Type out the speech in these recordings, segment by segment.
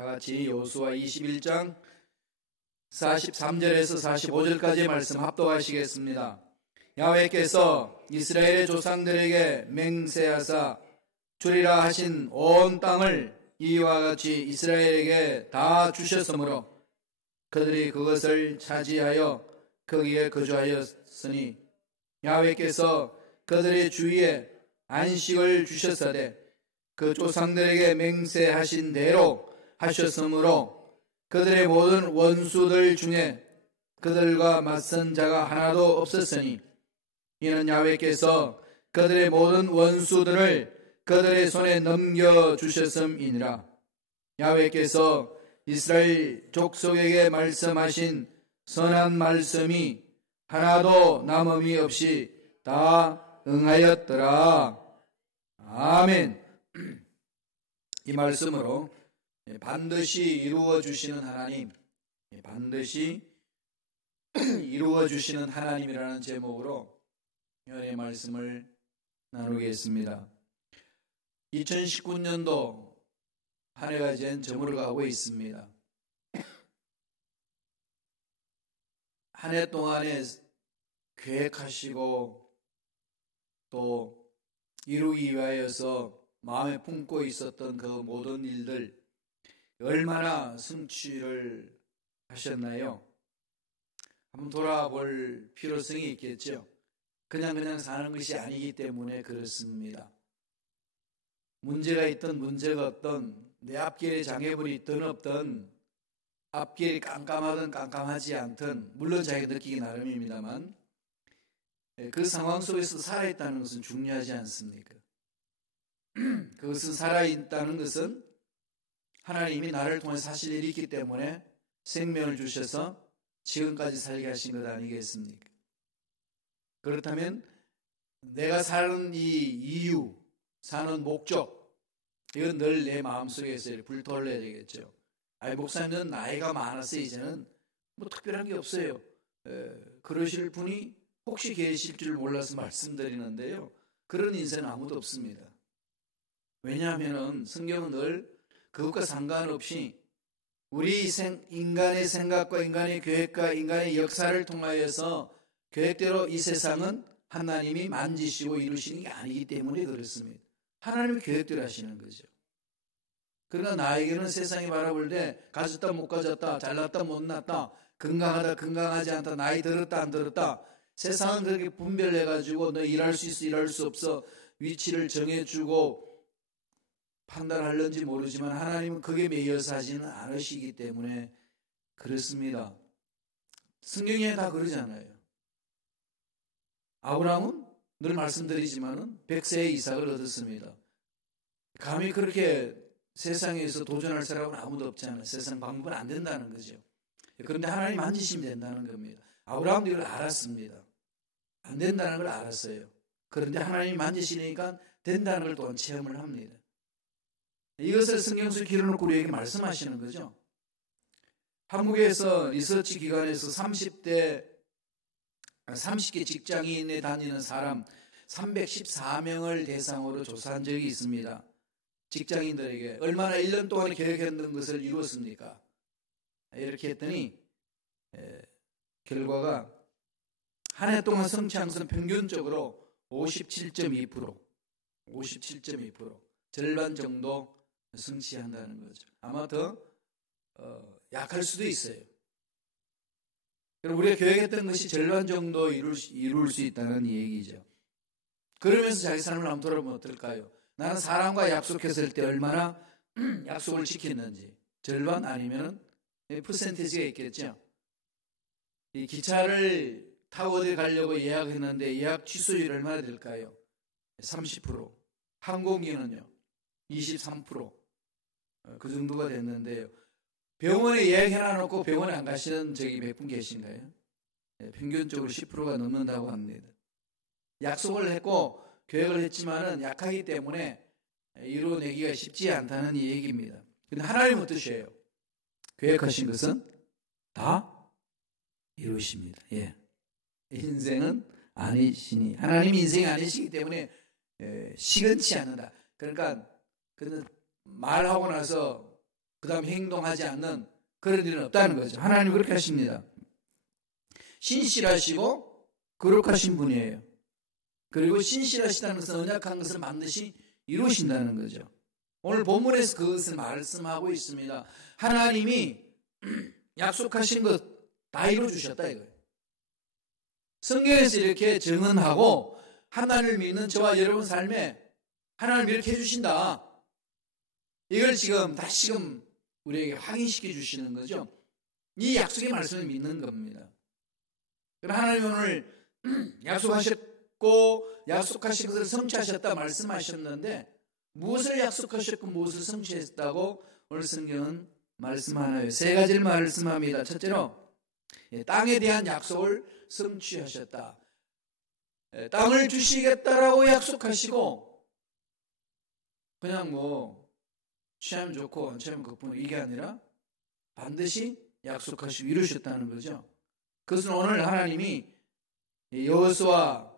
다같이 여호수아 21장 43절에서 45절까지의 말씀 합독하시겠습니다. 야훼께서 이스라엘의 조상들에게 맹세하사 주리라 하신 온 땅을 이와 같이 이스라엘에게 다 주셨으므로 그들이 그것을 차지하여 거기에 거주하였으니 야훼께서 그들의 주위에 안식을 주셨으되 그 조상들에게 맹세하신 대로 하셨으므로 그들의 모든 원수들 중에 그들과 맞선 자가 하나도 없었으니 이는 야훼께서 그들의 모든 원수들을 그들의 손에 넘겨주셨음이니라. 야훼께서 이스라엘 족속에게 말씀하신 선한 말씀이 하나도 남음이 없이 다 응하였더라. 아멘. 이 말씀으로 반드시 이루어 주시는 하나님, 반드시 이루어 주시는 하나님이라는 제목으로 오늘의 말씀을 나누겠습니다. 2019년도 한 해가 이제 저물어가고 있습니다. 한 해 동안에 계획하시고 또 이루기 위하여서 마음에 품고 있었던 그 모든 일들 얼마나 성취를 하셨나요? 한번 돌아볼 필요성이 있겠죠. 그냥 사는 것이 아니기 때문에 그렇습니다. 문제가 있든 문제가 없든 내 앞길에 장애물이 있든 없든 앞길이 깜깜하든 깜깜하지 않든 물론 자기가 느끼기 나름입니다만 그 상황 속에서 살아있다는 것은 중요하지 않습니까? 그것은 살아있다는 것은 하나님이 나를 통해 사실 일이 있기 때문에 생명을 주셔서 지금까지 살게 하신 것 아니겠습니까? 그렇다면 내가 사는 이 이유, 사는 목적, 이건 늘 내 마음속에서 불태워야 되겠죠. 목사님은 나이가 많아서 이제는 뭐 특별한 게 없어요. 그러실 분이 혹시 계실 줄 몰라서 말씀드리는데요. 그런 인생은 아무도 없습니다. 왜냐하면 성경은 늘 그것과 상관없이 우리 인간의 생각과 인간의 계획과 인간의 역사를 통하여서 계획대로 이 세상은 하나님이 만지시고 이루시는 게 아니기 때문에 그렇습니다. 하나님이 계획대로 하시는 거죠. 그러나 나에게는 세상이 바라볼 때 가졌다 못 가졌다, 잘났다 못 났다, 건강하다 건강하지 않다, 나이 들었다 안 들었다, 세상은 그렇게 분별해가지고 너 일할 수 있어 일할 수 없어 위치를 정해주고 판단하려는지 모르지만 하나님은 그게 매여서 하지는 않으시기 때문에 그렇습니다. 성경에 다 그러잖아요. 아브라함은 늘 말씀드리지만은 100세의 이삭을 얻었습니다. 감히 그렇게 세상에서 도전할 사람은 아무도 없잖아요. 세상 방법은 안 된다는 거죠. 그런데 하나님 만지시면 된다는 겁니다. 아브라함도 이걸 알았습니다. 안 된다는 걸 알았어요. 그런데 하나님이 만지시니까 된다는 걸 또한 체험을 합니다. 이것을 성경 속에 길어놓고 우리에게 말씀하시는 거죠. 한국에서 리서치 기관에서 30개 직장인에 다니는 사람 314명을 대상으로 조사한 적이 있습니다. 직장인들에게 얼마나 1년 동안 계획했던 것을 이루었습니까? 이렇게 했더니 결과가 한 해 동안 성취한 것은 평균적으로 57.2%, 절반 정도 성취한다는 거죠. 아마 더 약할 수도 있어요. 그럼 우리가 계획했던 것이 절반 정도 이룰 수 있다는 얘기죠. 그러면서 자기 삶을 한번 돌아보면 어떨까요? 나는 사람과 약속했을 때 얼마나 약속을 지켰는지 절반 아니면 퍼센티지가 있겠죠. 이 기차를 타고 어디 가려고 예약했는데 예약 취소율이 얼마나 될까요? 30%. 항공기는요 23%. 그 정도가 됐는데요. 병원에 예약해놔놓고 병원에 안 가시는 적이 몇 분 계신가요? 평균적으로 10%가 넘는다고 합니다. 약속을 했고 계획을 했지만은 약하기 때문에 이루어내기가 쉽지 않다는 이 얘기입니다. 그런데 하나님은 어떠세요? 계획하신 것은 다 이루십니다. 예. 인생은 아니시니 하나님 인생이 아니시기 때문에 시건치 않는다. 그러니까 그는 말하고 나서 그 다음 행동하지 않는 그런 일은 없다는 거죠. 하나님 그렇게 하십니다. 신실하시고 거룩하신 분이에요. 그리고 신실하시다는 것은 언약한 것을 반드시 이루신다는 거죠. 오늘 본문에서 그것을 말씀하고 있습니다. 하나님이 약속하신 것 다 이루어주셨다 이거예요. 성경에서 이렇게 증언하고 하나님을 믿는 저와 여러분 삶에 하나님 이렇게 해주신다. 이걸 지금 다시금 우리에게 확인시켜 주시는 거죠. 이 약속의 말씀을 믿는 겁니다. 하나님 오늘 약속하셨고 약속하신 것을 성취하셨다 말씀하셨는데 무엇을 약속하셨고 무엇을 성취했다고 오늘 성경은 말씀하나요? 세 가지를 말씀합니다. 첫째로 땅에 대한 약속을 성취하셨다. 땅을 주시겠다라고 약속하시고 그냥 뭐 취하면 좋고 안 취하면 그뿐 이게 아니라 반드시 약속하시고 이루셨다는 거죠. 그것은 오늘 하나님이 여호수아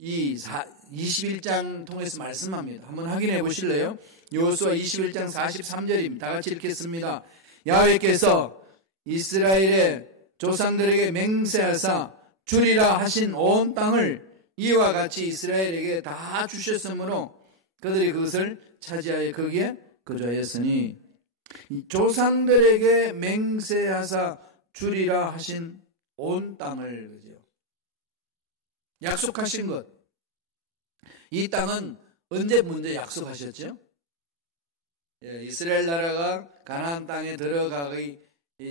21장 통해서 말씀합니다. 한번 확인해 보실래요? 여호수아 21장 43절입니다. 다 같이 읽겠습니다. 야훼께서 이스라엘의 조상들에게 맹세하사 주리라 하신 온 땅을 이와 같이 이스라엘에게 다 주셨으므로 그들이 그것을 차지하여 거기에 거주하였으니 조상들에게 맹세하사 주리라 하신 온 땅을 그죠? 약속하신 것. 이 땅은 언제 먼저 약속하셨죠? 이스라엘 나라가 가나안 땅에 들어가기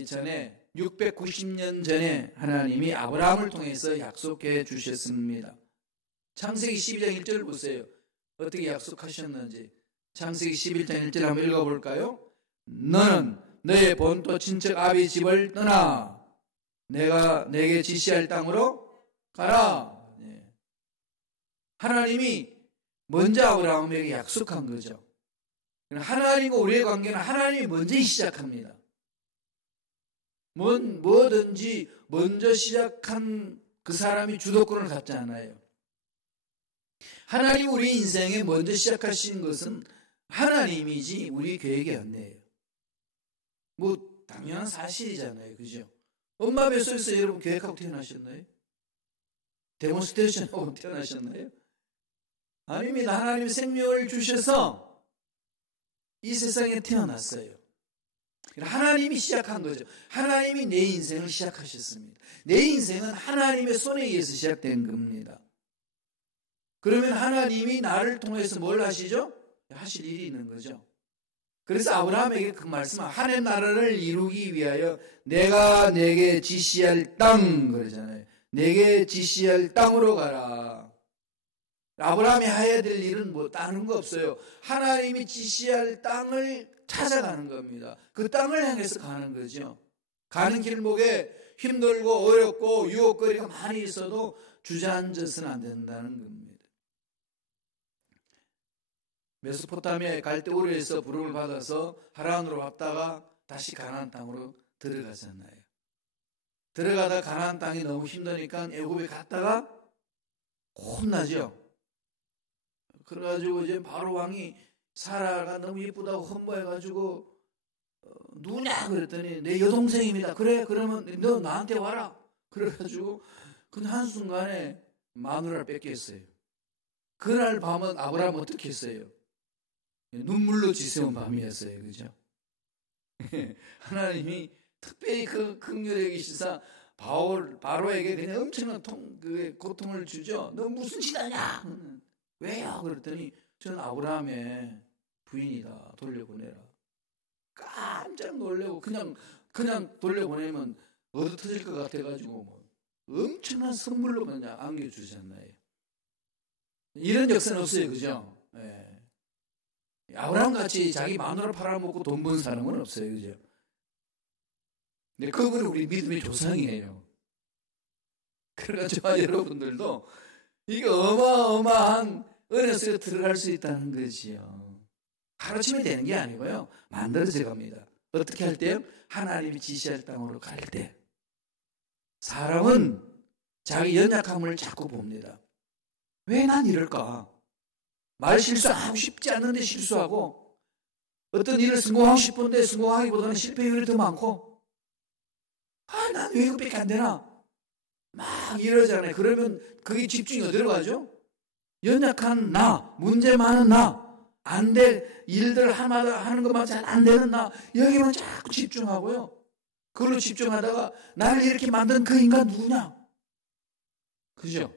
전에 690년 전에 하나님이 아브라함을 통해서 약속해 주셨습니다. 창세기 12장 1절 보세요. 어떻게 약속하셨는지. 창세기 11장 1절 한번 읽어볼까요? 너는 너의 본토 친척 아비 집을 떠나 내가 내게 지시할 땅으로 가라. 하나님이 먼저 아브라함에게 약속한 거죠. 하나님과 우리의 관계는 하나님이 먼저 시작합니다. 뭐든지 먼저 시작한 그 사람이 주도권을 갖지 않아요. 하나님 우리 인생에 먼저 시작하신 것은 하나님이지 우리 계획이 아니에요. 뭐 당연한 사실이잖아요. 그죠? 엄마 뱃속에서 여러분 계획하고 태어나셨나요? 데몬스트레이션하고 태어나셨나요? 아닙니다. 하나님이 생명을 주셔서 이 세상에 태어났어요. 하나님이 시작한 거죠. 하나님이 내 인생을 시작하셨습니다. 내 인생은 하나님의 손에 의해서 시작된 겁니다. 그러면 하나님이 나를 통해서 뭘 하시죠? 하실 일이 있는 거죠. 그래서 아브라함에게 그 말씀, 하나님 나라를 이루기 위하여 내가 내게 지시할 땅 그러잖아요. 내게 지시할 땅으로 가라. 아브라함이 해야 될 일은 뭐 다른 거 없어요. 하나님이 지시할 땅을 찾아가는 겁니다. 그 땅을 향해서 가는 거죠. 가는 길목에 힘들고 어렵고 유혹거리가 많이 있어도 주저앉아서는 안 된다는 겁니다. 메소포타미아에 갈대우르에서 부름을 받아서 하란으로 왔다가 다시 가나안 땅으로 들어가잖아요. 들어가다 가나안 땅이 너무 힘드니까 애굽에 갔다가 혼나죠. 그래가지고 이제 바로 왕이 사라가 너무 이쁘다고 헌보해가지고 누구냐 그랬더니 내 여동생입니다. 그래 그러면 너 나한테 와라. 그래가지고 그 한순간에 마누라를 뺏겼어요. 그날 밤은 아브라함 어떻게 했어요? 눈물로 지새운 밤이었어요. 그죠? 하나님이 특별히 그 긍휼에 계시사 바로에게 그냥 엄청난 고통을 주죠. 너 무슨 짓 하냐? 왜요? 그랬더니 저는 아브라함의 부인이다. 돌려보내라. 깜짝 놀래고 그냥 돌려보내면 얻어 터질 것 같아가지고 뭐 엄청난 선물로 그냥 안겨주셨나요? 이런 역사는 없어요. 그죠? 네. 아브라함 같이 자기 마누라 팔아먹고 돈 번 사람은 없어요. 그죠? 근데 그분은 우리 믿음의 조상이에요. 그러니까 저와 여러분들도 이게 어마어마한 은혜 속에 들어갈 수 있다는 거지요. 가르치면 되는 게 아니고요. 만들어져 갑니다. 어떻게 할 때요? 하나님이 지시할 땅으로 갈 때. 사람은 자기 연약함을 자꾸 봅니다. 왜 난 이럴까? 말 실수하고 싶지 않은데 실수하고 어떤 일을 성공하고 싶은데 성공하기보다는 실패율이 더 많고, 난 왜 이것밖에 안 되나? 막 이러잖아요. 그러면 그게 집중이 어디로 가죠? 연약한 나, 문제 많은 나, 안 될 일들 하마다 하는 것만 잘 안 되는 나, 여기만 자꾸 집중하고요. 그걸로 집중하다가 나를 이렇게 만든 그 인간 누구냐? 그죠?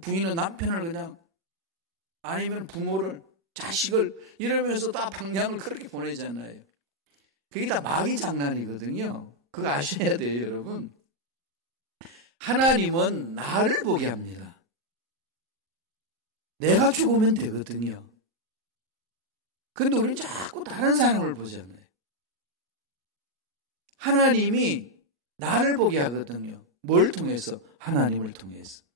부인은 남편을 그냥, 아니면 부모를, 자식을 이러면서 다 방향을 그렇게 보내잖아요. 그게 다 마귀 장난이거든요. 그거 아셔야 돼요, 여러분. 하나님은 나를 보게 합니다. 내가 죽으면 되거든요. 그런데 우리는 자꾸 다른 사람을 보잖아요. 하나님이 나를 보게 하거든요. 뭘 통해서? 하나님을 통해서.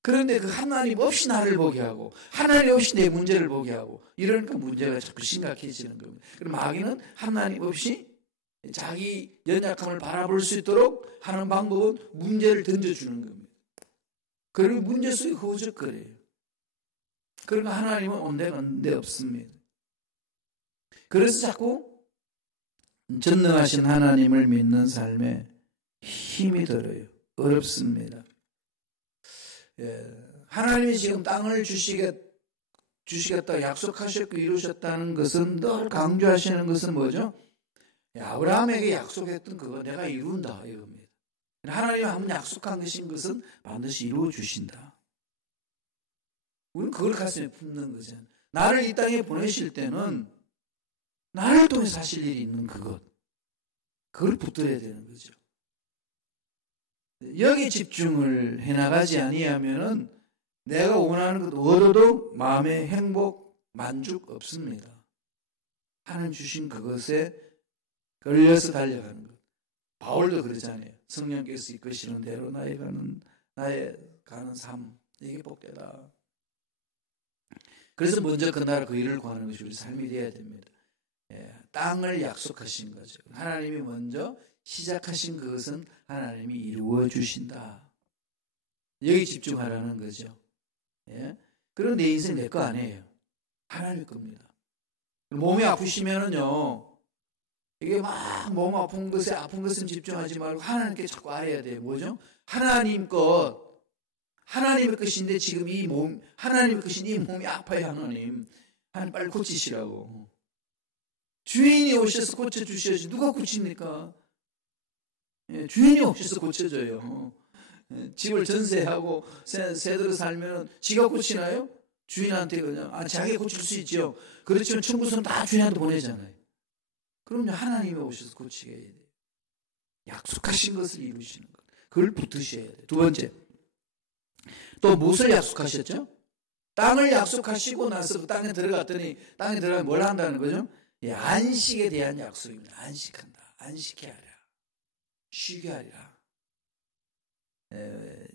그런데 그 하나님 없이 나를 보게 하고, 하나님 없이 내 문제를 보게 하고, 이러니까 문제가 자꾸 심각해지는 겁니다. 그럼 마귀는 하나님 없이 자기 연약함을 바라볼 수 있도록 하는 방법은 문제를 던져주는 겁니다. 그리고 문제 속에 허우적거려요. 그러니까 하나님은 온데 없습니다. 그래서 자꾸 전능하신 하나님을 믿는 삶에 힘이 들어요. 어렵습니다. 하나님이 지금 땅을 주시겠다 약속하셨고 이루셨다는 것은, 늘 강조하시는 것은 뭐죠? 아브라함에게 약속했던 그거 내가 이룬다 이겁니다. 하나님이 한번 약속한 것은 반드시 이루어 주신다. 우리는 그걸 가슴에 품는 거잖아요. 나를 이 땅에 보내실 때는 나를 통해서 하실 일이 있는 그걸 붙들어야 되는 거죠. 여기 집중을 해나가지 아니하면은 내가 원하는 것 얻어도 마음의 행복, 만족 없습니다. 하나님 주신 그것에 걸려서 달려가는 것. 바울도 그러잖아요. 성령께서 이끄시는 대로 나의 가는 삶, 이게 복되다. 그래서 먼저 그 나라 그 일을 구하는 것이 우리 삶이 되어야 됩니다. 땅을 약속하신 거죠. 하나님이 먼저 시작하신 그것은 하나님이 이루어 주신다. 여기 집중하라는 거죠. 그럼 내 인생 내 거 아니에요. 하나님 겁니다. 몸이 아프시면은요, 이게 막 몸 아픈 것에 집중하지 말고 하나님께 자꾸 알아야 돼요. 뭐죠? 하나님의 것인데 지금 이 몸, 하나님의 것인 이 몸이 아파요, 하나님 빨리 고치시라고. 주인이 오셔서 고쳐주셔야지 누가 고칩니까? 주인이 오셔서 고쳐줘요. 집을 전세하고 새들어 살면 지가 고치나요? 주인한테 그냥 자기가 고칠 수 있죠. 그렇지만 청구서는 다 주인한테 보내잖아요. 그럼요, 하나님이 오셔서 고치게 해야 돼요. 약속하신 것을 이루시는 것, 그걸 붙드셔야 돼요. 두 번째, 또 무엇을 약속하셨죠? 땅을 약속하시고 나서 그 땅에 들어갔더니, 땅에 들어가면 뭘 한다는 거죠? 안식에 대한 약속입니다. 안식한다. 안식해 하리라. 쉬게 하리라.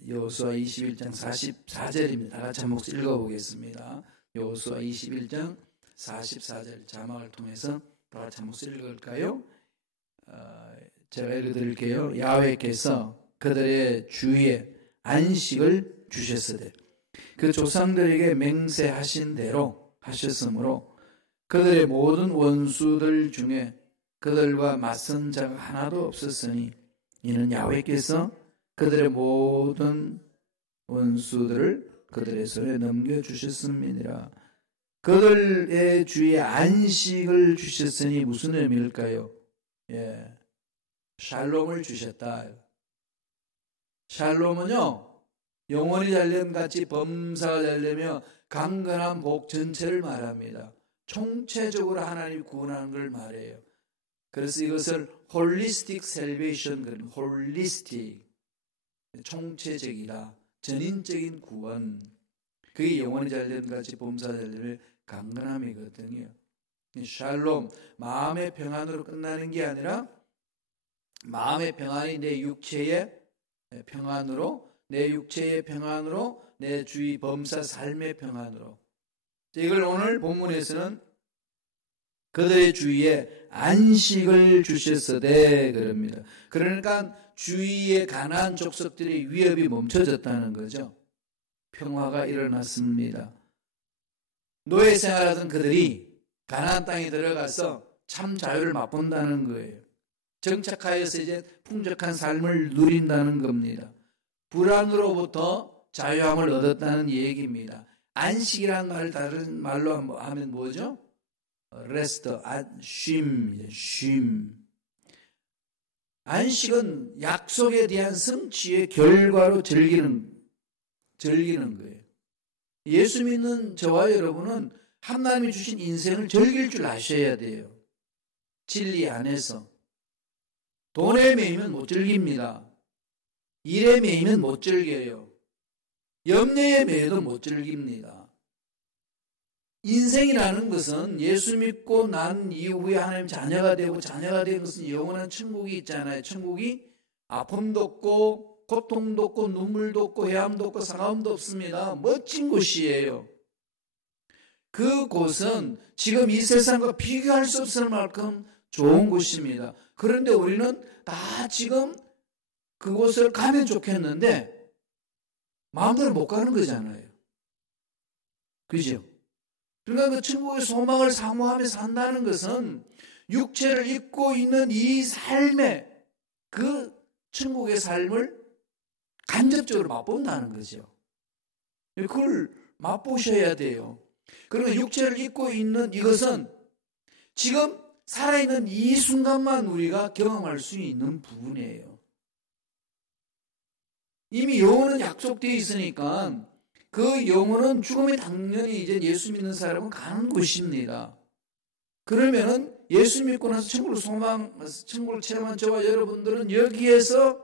여호수아 21장 44절입니다. 다 같이 한번 읽어보겠습니다. 여호수아 21장 44절 자막을 통해서 다 같이 한번 읽을까요? 제가 읽어드릴게요. 야훼께서 그들의 주위에 안식을 주셨으되 그 조상들에게 맹세하신 대로 하셨으므로 그들의 모든 원수들 중에 그들과 맞선 자가 하나도 없었으니 이는 야훼께서 그들의 모든 원수들을 그들의 손에 넘겨주셨음이니라. 그들의 주위에 안식을 주셨으니 무슨 의미일까요? 샬롬을 주셨다. 샬롬은요, 영원히 잘됨같이 범사가 잘되며 강건한 복 전체를 말합니다. 총체적으로 하나님이 구원하는 걸 말해요. 그래서 이것을 홀리스틱 셀베이션, 홀리스틱, 총체적이다, 전인적인 구원, 그게 영원히 잘됨같이 범사가 잘되며 강건함이거든요. 샬롬, 마음의 평안으로 끝나는 게 아니라 마음의 평안이 내 육체의 평안으로, 내 육체의 평안으로, 내 주위 범사 삶의 평안으로. 이걸 오늘 본문에서는 그들의 주위에 안식을 주셨으되 그럽니다. 그러니까 주위의 가나안 족속들의 위협이 멈춰졌다는 거죠. 평화가 일어났습니다. 노예 생활하던 그들이 가나안 땅에 들어가서 참 자유를 맛본다는 거예요. 정착하여서 이제 풍족한 삶을 누린다는 겁니다. 불안으로부터 자유함을 얻었다는 얘기입니다. 안식이라는 말을 다른 말로 하면 뭐죠? 레스트, 쉼. 안식은 약속에 대한 성취의 결과로 즐기는 거예요. 예수 믿는 저와 여러분은 하나님이 주신 인생을 즐길 줄 아셔야 돼요. 진리 안에서. 돈에 매이면 못 즐깁니다. 일에 매이면 못 즐겨요. 염려에 매여도 못 즐깁니다. 인생이라는 것은 예수 믿고 난 이후에 하나님 자녀가 되고, 자녀가 된 것은 영원한 천국이 있잖아요. 천국이 아픔도 없고 고통도 없고 눈물도 없고 해함도 없고 상함도 없습니다. 멋진 곳이에요. 그 곳은 지금 이 세상과 비교할 수 없을 만큼 좋은 곳입니다. 그런데 우리는 다 지금 그곳을 가면 좋겠는데 마음대로 못 가는 거잖아요. 그죠? 그러니까 그 천국의 소망을 사모하며 산다는 것은 육체를 입고 있는 이 삶의 그 천국의 삶을 간접적으로 맛본다는 거죠. 그걸 맛보셔야 돼요. 그리고 육체를 입고 있는 이것은 지금 살아있는 이 순간만 우리가 경험할 수 있는 부분이에요. 이미 영혼은 약속되어 있으니까 그 영혼은 죽음이 당연히 이제 예수 믿는 사람은 가는 곳입니다. 그러면은 예수 믿고 나서 천국을 체험한 저와 여러분들은 여기에서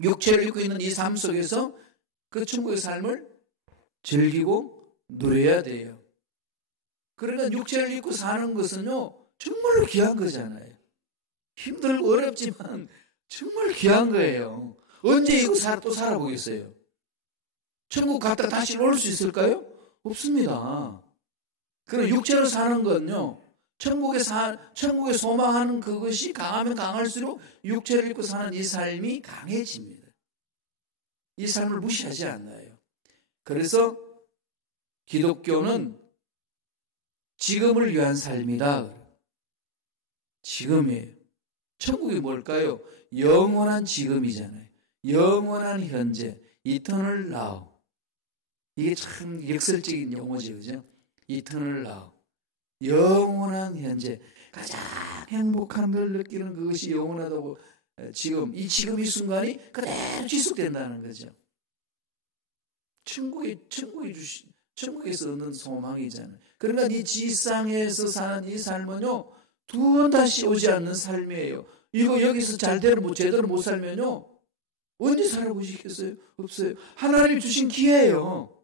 육체를 입고 있는 이 삶 속에서 그 천국의 삶을 즐기고 누려야 돼요. 그러니까 육체를 입고 사는 것은요, 정말로 귀한 거잖아요. 힘들고 어렵지만 정말 귀한 거예요. 언제 이거 또 살아보겠어요? 천국 갔다 다시 올 수 있을까요? 없습니다. 그럼 육체로 사는 건요, 천국에 소망하는 그것이 강하면 강할수록 육체를 입고 사는 이 삶이 강해집니다. 이 삶을 무시하지 않아요. 그래서 기독교는 지금을 위한 삶이다. 지금이에요. 천국이 뭘까요? 영원한 지금이잖아요. 영원한 현재, 이터널 나우. 이게 참 역설적인 용어죠, 그죠? 이터널 나우. 영원한 현재, 가장 행복함을 느끼는 그것이 영원하다고, 지금 이 순간이 그대로 지속된다는 거죠. 천국에서 얻는 소망이잖아요. 그러니까 이 지상에서 사는 이 삶은요, 두 번 다시 오지 않는 삶이에요. 이거 여기서 제대로 못 살면요, 언제 살아보시겠어요? 없어요. 하나님이 주신 기회예요.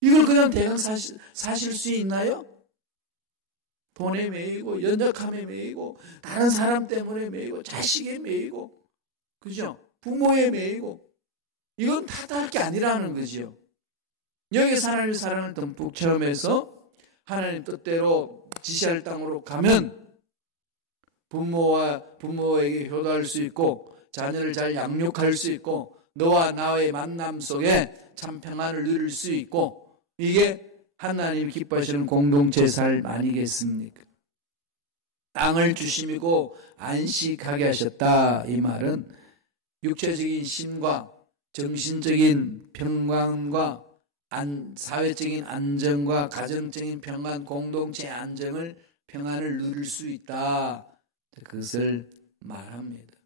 이걸 그냥 대강 사실 수 있나요? 돈에 매이고, 연약함에 매이고, 다른 사람 때문에 매이고, 자식에 매이고, 그죠? 부모에 매이고, 이건 탓할 게 아니라는 거죠. 여기서 하나님의 사랑을 듬뿍 체험해서 하나님 뜻대로 지시할 땅으로 가면 부모에게 효도할 수 있고, 자녀를 잘 양육할 수 있고, 너와 나의 만남 속에 참 평안을 누릴 수 있고, 이게 하나님이 기뻐하시는 공동체 삶 아니겠습니까? 땅을 주심이고 안식하게 하셨다. 이 말은 육체적인 힘과 정신적인 평강과 사회적인 안정과 가정적인 평안, 공동체 평안을 누릴 수 있다. 그것을 말합니다.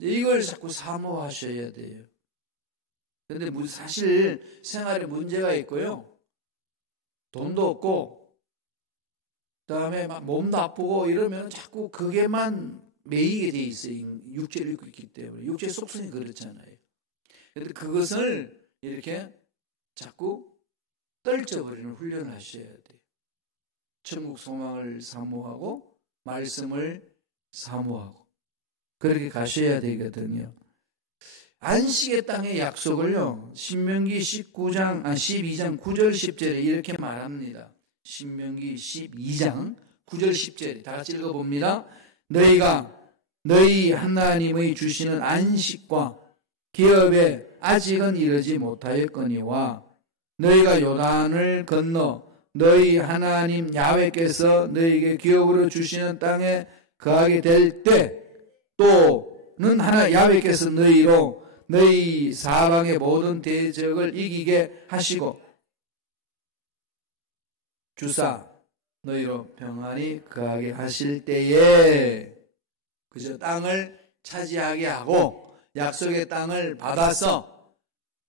이걸 자꾸 사모하셔야 돼요. 그런데 사실 생활에 문제가 있고요. 돈도 없고, 그 다음에 막 몸도 아프고 이러면 자꾸 그게만 매이게 돼 있어요. 육체를 입고 있기 때문에. 육체의 속성이 그렇잖아요. 그런데 그것을 이렇게 자꾸 떨쳐버리는 훈련을 하셔야 돼요. 천국 소망을 사모하고, 말씀을 사모하고, 그렇게 가셔야 되거든요. 안식의 땅의 약속을요, 신명기 12장 9절 10절에 이렇게 말합니다. 신명기 12장 9절 10절에 다 같이 읽어봅니다. 너희가 너희 하나님의 주시는 안식과 기업에 아직은 이르지 못하였거니와 너희가 요단을 건너 너희 하나님 야훼께서 너희에게 기업으로 주시는 땅에 거하게 될 때 또는 야훼께서 너희로 너희 사방의 모든 대적을 이기게 하시고 주사 너희로 평안히 거하게 하실 때에 그저 땅을 차지하게 하고 약속의 땅을 받아서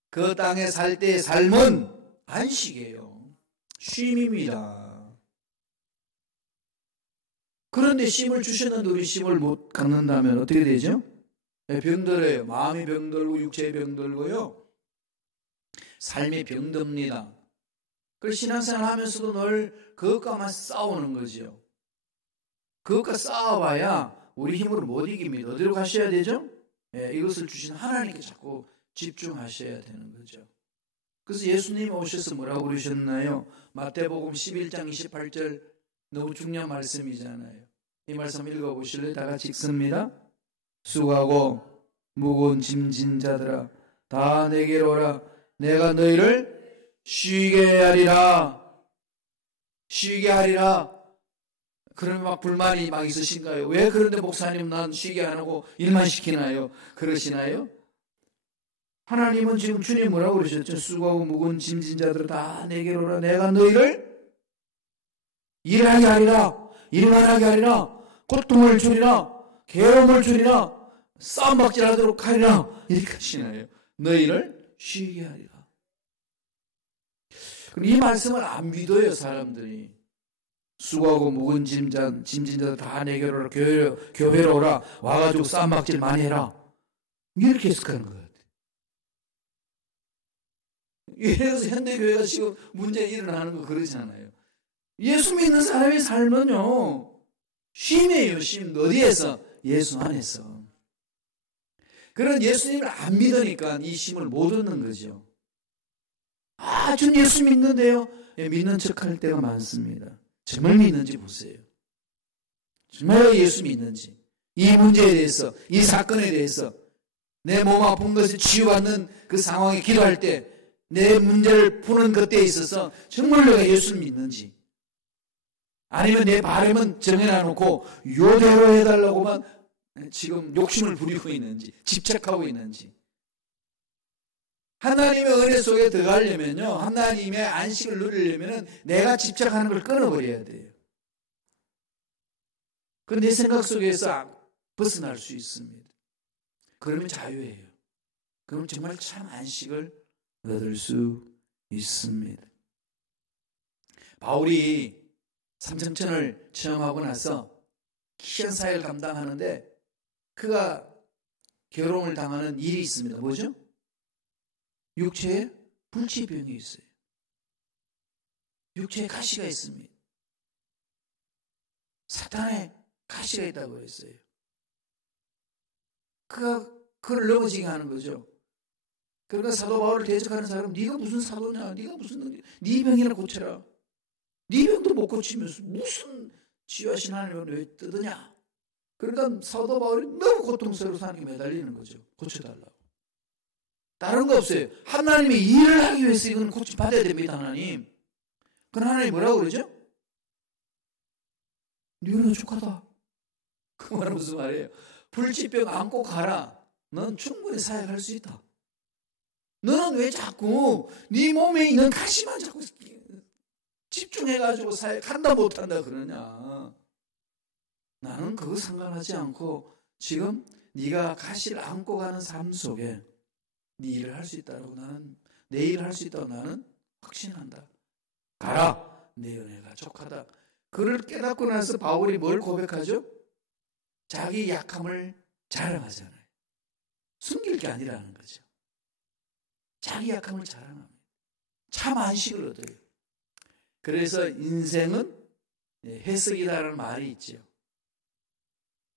그 땅에 살 때의 삶은 안식이에요. 쉼입니다. 그런데 쉼을 주셨는데 우리 쉼을 못 갖는다면 어떻게 되죠? 병들어요. 마음이 병들고 육체의 병들고요. 삶이 병듭니다. 그래서 신앙생활 하면서도 늘 그것과만 싸우는 거죠. 그것과 싸워봐야 우리 힘으로 못 이깁니다. 어디로 가셔야 되죠? 이것을 주신 하나님께 자꾸 집중하셔야 되는 거죠. 그래서 예수님이 오셔서 뭐라고 그러셨나요? 마태복음 11장 28절 너무 중요한 말씀이잖아요. 이 말씀 읽어보실래요? 다 같이 읽습니다. 수고하고 무거운 짐진 자들아 다 내게로 오라. 내가 너희를 쉬게 하리라. 쉬게 하리라. 그러면 막 불만이 막 있으신가요? 왜 그런데 목사님 난 쉬게 안 하고 일만 시키나요? 그러시나요? 하나님은 지금 주님 뭐라고 그러셨죠? 수고하고 무거운 짐진 자들아 다 내게로 오라. 내가 너희를 일하게 하리라. 일만하게 하리라. 고통을 주리라. 괴로움을 주리라. 싸움박질하도록 하리라. 이렇게 하시나요? 너희를 쉬게 하리라. 그럼 이 말씀을 안 믿어요, 사람들이. 수고하고 무거운 짐진자들 다 내게로 오라. 교회로 오라. 와가지고 싸움박질 많이 해라. 이렇게 해석하는 것 같아요. 이래서 현대교회가 지금 문제 일어나는 거 그러잖아요. 예수 믿는 사람의 삶은요, 쉼이에요, 쉼. 어디에서? 예수 안에서. 그런 예수님을 안 믿으니까 이 쉼을 못 얻는 거죠. 아, 전 예수 믿는데요. 믿는 척 할 때가 많습니다. 정말 믿는지 보세요. 정말 예수 믿는지. 이 문제에 대해서, 이 사건에 대해서 내 몸 아픈 것을 치유받는 그 상황에 기도할 때 내 문제를 푸는 것에 있어서 정말 내가 예수를 믿는지 아니면 내 바람은 정해놔놓고 요대로 해달라고만 지금 욕심을 부리고 있는지 집착하고 있는지. 하나님의 은혜 속에 들어가려면요, 하나님의 안식을 누리려면 내가 집착하는 걸 끊어버려야 돼요. 그럼 내 생각 속에서 벗어날 수 있습니다. 그러면 자유예요. 그럼 정말 참 안식을 얻을 수 있습니다. 바울이 삼층천을 체험하고 나서 큰 사역을 감당하는데 그가 괴로움을 당하는 일이 있습니다. 뭐죠? 육체에 불치병이 있어요. 육체에 가시가 있습니다. 사탄의 가시가 있다고 했어요. 그가 그를 넘어지게 하는 거죠. 그러니까 사도 바울을 대적하는 사람은 네가 무슨 사도냐? 네가 무슨 네 병이나 고쳐라. 네 병도 못 고치면서 무슨 지혜하신 하나님을 왜 뜯으냐? 그러니까 사도 바울이 너무 고통스러워서 하나님께 매달리는 거죠. 고쳐달라고. 다른 거 없어요. 하나님의 일을 하기 위해서 이건 고침받아야 됩니다. 하나님. 그럼 하나님 뭐라고 그러죠? 너는 족하다. 그 말은 무슨 말이에요? 불치병 안고 가라. 넌 충분히 사역할 수 있다. 너는 왜 자꾸 네 몸에 있는 가시만 자꾸 집중해가지고 사역한다 못한다 그러냐. 나는 그거 상관하지 않고 지금 네가 가시를 안고 가는 삶 속에 네 일을 할 수 있다고 나는 내 일을 할 수 있다고 나는 확신한다. 가라. 내 은혜가 족하다. 그를 깨닫고 나서 바울이 뭘 고백하죠? 자기 약함을 자랑하잖아요. 숨길 게 아니라는 거죠. 자기 약함을 자랑합니다. 참 안식을 얻어요. 그래서 인생은 해석이라는 말이 있죠.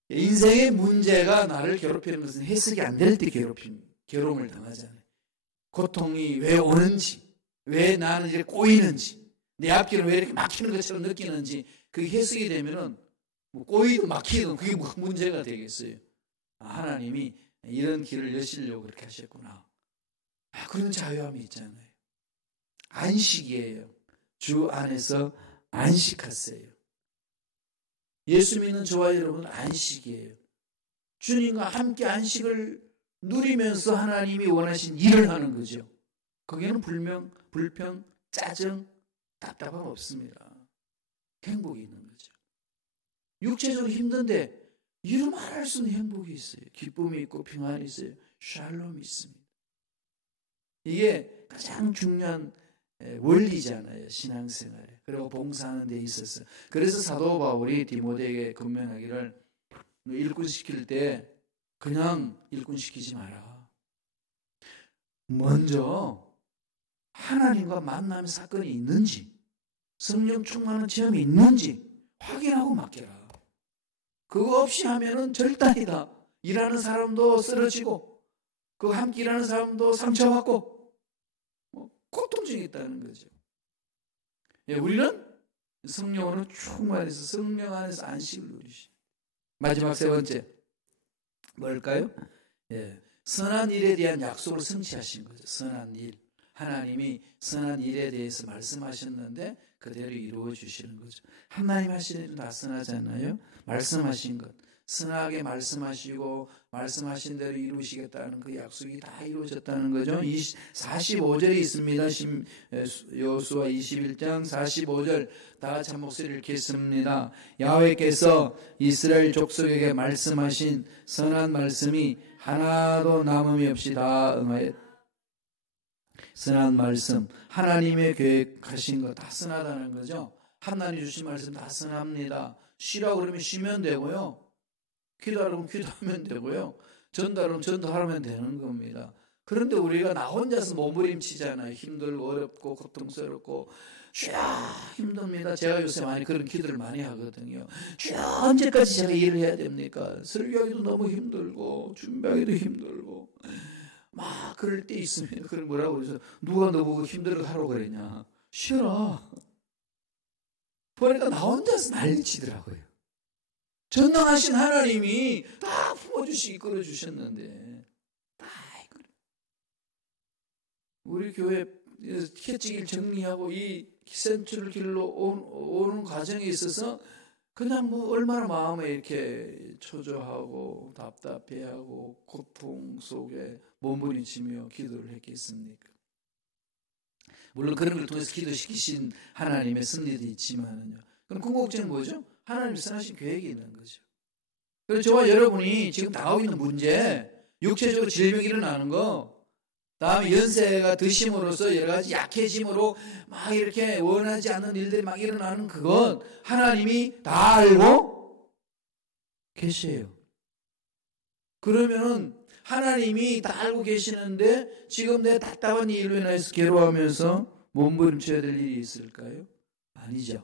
인생의 문제가 나를 괴롭히는 것은 해석이 안 될 때 괴로움을 당하잖아요. 고통이 왜 오는지, 왜 나는 이렇게 꼬이는지, 내 앞길은 왜 이렇게 막히는 것처럼 느끼는지, 그게 해석이 되면은 뭐 꼬이든 막히든 그게 뭐가 문제가 되겠어요. 하나님이 이런 길을 여시려고 그렇게 하셨구나. 그런 자유함이 있잖아요. 안식이에요. 주 안에서 안식하세요. 예수 믿는 저와 여러분 안식이에요. 주님과 함께 안식을 누리면서 하나님이 원하신 일을 하는 거죠. 거기에는 불평, 짜증, 답답함 없습니다. 행복이 있는 거죠. 육체적으로 힘든데 이루 말할 수 없는 행복이 있어요. 기쁨이 있고 평안이 있어요. 샬롬이 있습니다. 이게 가장 중요한 원리잖아요. 신앙생활에. 그리고 봉사하는 데 있어서. 그래서 사도 바울이 디모데에게 권면하기를 일꾼 시킬 때 그냥 일꾼 시키지 마라. 먼저 하나님과 만남의 사건이 있는지, 성령 충만한 체험이 있는지 확인하고 맡겨라. 그거 없이 하면은 절단이다. 일하는 사람도 쓰러지고 그 함께 일하는 사람도 상처받고 고통중에 있다는 거죠. 예, 우리는 성령으로 충만해서 성령 안에서 안식을 누리시. 마지막 세 번째 뭘까요? 예, 선한 일에 대한 약속을 성취하신 거죠. 선한 일. 하나님이 선한 일에 대해서 말씀하셨는데 그대로 이루어 주시는 거죠. 하나님 하시는 일은 다 선하잖아요. 말씀하신 것. 선하게 말씀하시고 말씀하신 대로 이루시겠다는 그 약속이 다 이루어졌다는 거죠. 45절에 있습니다. 여호수아 21장 45절 다 같이 한 목소리를 읽겠습니다. 야훼께서 이스라엘 족속에게 말씀하신 선한 말씀이 하나도 남음이 없이 다 응하였다. 선한 말씀, 하나님의 계획하신 거 다 선하다는 거죠. 하나님 주신 말씀 다 선합니다. 쉬라고 그러면 쉬면 되고요. 기도하라면 기도하면 되고요. 전달하면 전달하면 되는 겁니다. 그런데 우리가 나 혼자서 몸부림치잖아요. 힘들고 어렵고 고통스럽고 주야 힘듭니다. 제가 요새 많이 그런 기도를 많이 하거든요. 주야 언제까지 제가 일을 해야 됩니까? 설교하기도 너무 힘들고 준비하기도 힘들고 막 그럴 때 있으면 그걸 뭐라고 그래서 누가 너보고 힘들어 하라고 그랬냐. 쉬어라. 보니까 나 혼자서 난리치더라고요. 전능하신 하나님이 다 품어주시고 이끌어주셨는데 다 이끌어. 우리 교회 캐치기를 정리하고 이 센츄를 길로 오는 과정에 있어서 그냥 뭐 얼마나 마음에 이렇게 초조하고 답답해하고 고통 속에 몸부림치며 기도를 했겠습니까? 물론 그런 걸 통해서 기도시키신 하나님의 섭리도 있지만요. 그럼 궁극적인 뭐죠? 하나님이 선하신 계획이 있는 거죠. 그래서 저와 여러분이 지금 당하고 있는 문제, 육체적으로 질병이 일어나는 거, 다음에 연세가 드심으로써 여러 가지 약해짐으로 막 이렇게 원하지 않는 일들이 막 일어나는 그건 하나님이 다 알고 계세요. 그러면은 하나님이 다 알고 계시는데 지금 내 답답한 일로 인해서 괴로워하면서 몸부림쳐야 될 일이 있을까요? 아니죠.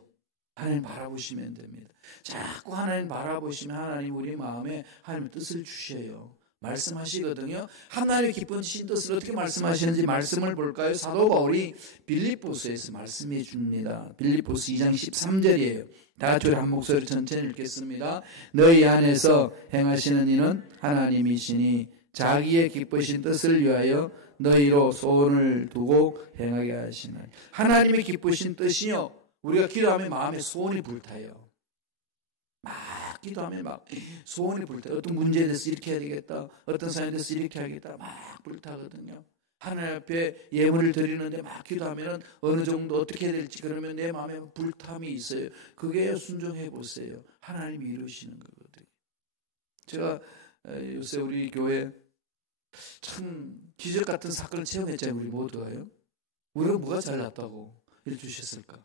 하나님 바라보시면 됩니다. 자꾸 하나님 바라보시면 하나님 우리 마음에 하나님의 뜻을 주셔요. 말씀하시거든요. 하나님의 기쁘신 뜻을 어떻게 말씀하시는지 말씀을 볼까요? 사도 바울이 빌립보서에서 말씀해 줍니다. 빌립보서 2장 13절이에요. 다 같이 한 목소리 천천히 읽겠습니다. 너희 안에서 행하시는 이는 하나님이시니 자기의 기쁘신 뜻을 위하여 너희로 소원을 두고 행하게 하시나니. 하나님의 기쁘신 뜻이요. 우리가 기도하면 마음에 소원이 불타요. 막 기도하면 막 소원이 불타요. 어떤 문제에 대해서 이렇게 해야 되겠다. 어떤 사연에 대해서 이렇게 해야겠다. 막 불타거든요. 하나님 앞에 예물을 드리는데 막 기도하면 어느 정도 어떻게 해야 될지 그러면 내 마음에 불탐이 있어요. 그게 순종해 보세요. 하나님이 이루시는 거거든요. 제가 요새 우리 교회 참 기적 같은 사건을 체험했잖아요. 우리 모두가요. 우리가 뭐가 잘났다고 해주셨을까?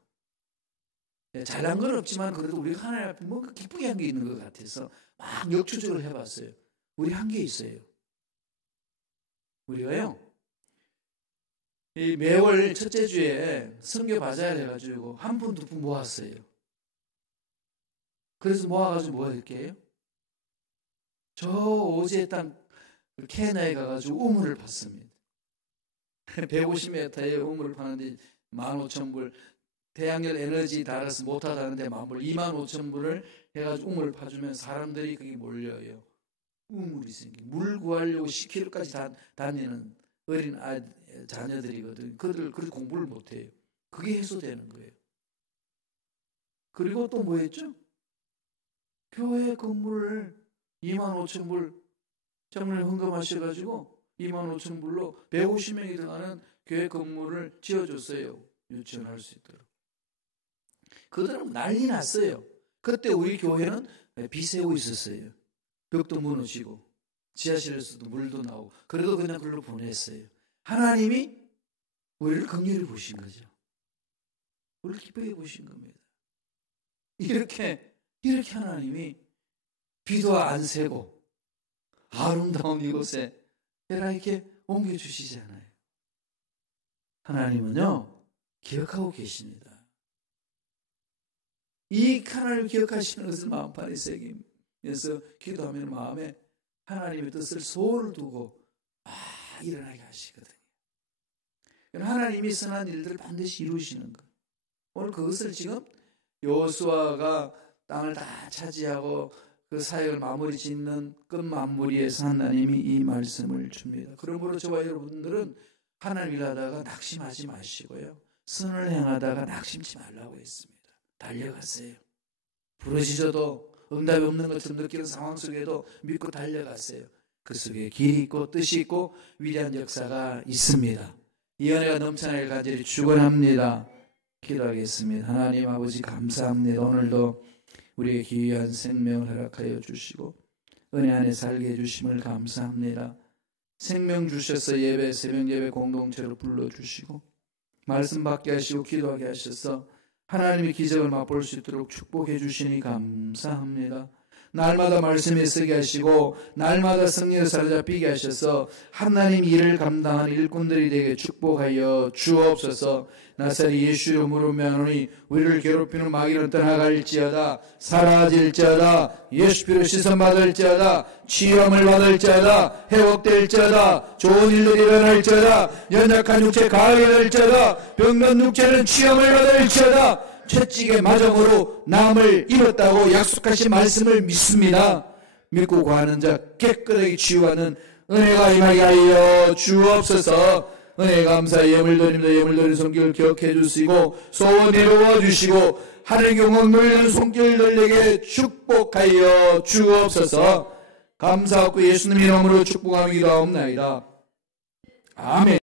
잘난 건 없지만 그래도 우리가 하나님 앞에 뭔가 기쁘게 한 게 있는 것 같아서 막 역추적으로 해봤어요. 우리 한 게 있어요. 우리가요. 이 매월 첫째 주에 선교 바자를 해가지고 한 푼, 두 푼 모았어요. 그래서 모아가지고 뭐 할게요? 저 오지의 땅 케냐에 가가지고 우물을 팠습니다. 150m의 우물을 파는데 15,000불. 태양열 에너지 달아서 못하다는데 만불 25,000불을 해가지고 우물을 파주면 사람들이 거기 몰려요. 우물이 생기. 물 구하려고 10km까지 다니는 어린 자녀들이거든. 그들 공부를 못해요. 그게 해소되는 거예요. 그리고 또 뭐 했죠? 교회 건물을 25,000불 정말 헌금하셔가지고 25,000불로 150명이 들어가는 교회 건물을 지어줬어요. 유치원할 수 있도록. 그들은 난리 났어요. 그때 우리 교회는 비 새고 있었어요. 벽도 무너지고 지하실에서도 물도 나오고, 그래도 그냥 그걸로 보냈어요. 하나님이 우리를 긍휼히 보신 거죠. 우리를 기쁘게 보신 겁니다. 이렇게 하나님이 비도 안 새고 아름다운 이곳에 이렇게 옮겨주시잖아요. 하나님은요, 기억하고 계십니다. 이 하나님을 기억하시는 것을 마음판에 새기면서 기도하면 마음에 하나님의 뜻을 소홀을 두고 일어나게 하시거든요. 하나님이 선한 일들을 반드시 이루시는 것. 오늘 그것을 지금 여호수아가 땅을 다 차지하고 그 사역을 마무리 짓는 끝마무리에서 하나님이 이 말씀을 줍니다. 그러므로 저와 여러분들은 하나님 일하다가 낙심하지 마시고요, 선을 행하다가 낙심치 말라고 했습니다. 달려가세요. 부르짖어도 응답이 없는 것처럼 느끼는 상황 속에도 믿고 달려가세요. 그 속에 길이 있고 뜻이 있고 위대한 역사가 있습니다. 이 은혜가 넘쳐나길 간절히 축원합니다. 기도하겠습니다. 하나님 아버지 감사합니다. 오늘도 우리의 귀한 생명을 허락하여 주시고 은혜 안에 살게 해주심을 감사합니다. 생명 주셔서 예배, 새벽 예배 공동체로 불러주시고 말씀 받게 하시고 기도하게 하셔서 하나님의 기적을 맛볼 수 있도록 축복해 주시니 감사합니다. 날마다 말씀에 쓰게 하시고 날마다 성령에 사로잡히게 하셔서 하나님 일을 감당하는 일꾼들이 되게 축복하여 주옵소서. 나사렛 예수 이름으로 명하노니 우리를 괴롭히는 마귀는 떠나갈지어다, 사라질지어다, 예수 피로 씻음받을지어다, 치유함을 받을지어다, 회복될지어다, 좋은 일들이 일어날지어다, 연약한 육체 강하게 될지어다, 병든 육체는 치유함을 받을지어다. 채찍의 마정으로 남을 잃었다고 약속하신 말씀을 믿습니다. 믿고 구하는 자 깨끗하게 치유하는 은혜가 임하게 하여 주옵소서. 은혜 감사 예물드립니다. 예물드린 손길 기억해 주시고 소원 이루어 주시고 하늘 경험 누리는 손길들에게 축복하여 주옵소서. 감사하고 예수님 이름으로 축복하며 기도하옵나이다. 아멘.